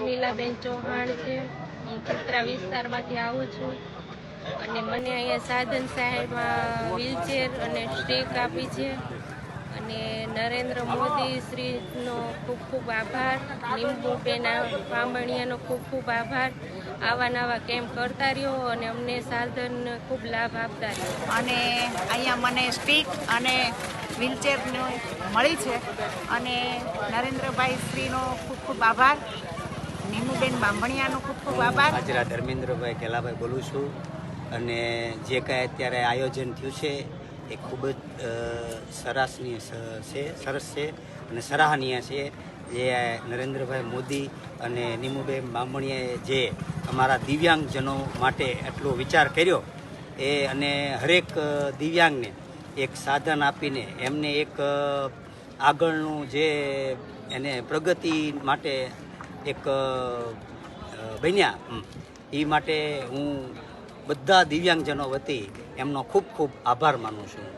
પ્રમીલાબેન ચૌહાણ છે. હું ચિત્રા વિસ્તારમાંથી આવું છું અને મને અહીંયા સાધન સહાયમાં વ્હીલચેર અને સ્ટીક આપી છે. અને નરેન્દ્ર મોદી શ્રીનો ખૂબ ખૂબ આભાર. લીંબુબેન બામણિયાનો ખૂબ ખૂબ આભાર. આવા નવા કેમ્પ કરતા રહ્યો અને અમને સાધન ખૂબ લાભ આપતા રહ્યો. અને અહીંયા મને સ્ટીક અને વ્હીલચેર મળી છે અને નરેન્દ્રભાઈ શ્રીનો ખૂબ ખૂબ આભાર. નીમુબેન બામણિયાનો ખૂબ ખૂબ આભાર. હાજરા ધર્મેન્દ્રભાઈ કેલાભાઈ બોલું છું અને જે કાંઈ અત્યારે આયોજન થયું છે એ ખૂબ જ સરસ છે અને સરાહનીય છે. જે નરેન્દ્રભાઈ મોદી અને નીમુબેન બામણીએ જે અમારા દિવ્યાંગજનો માટે એટલો વિચાર કર્યો એ અને હરેક દિવ્યાંગને એક સાધન આપીને એમને એક આગળનું જે એને પ્રગતિ માટે એક બન્યા એ માટે હું બધા દિવ્યાંગજનો વતી એમનો ખૂબ ખૂબ આભાર માનું છું.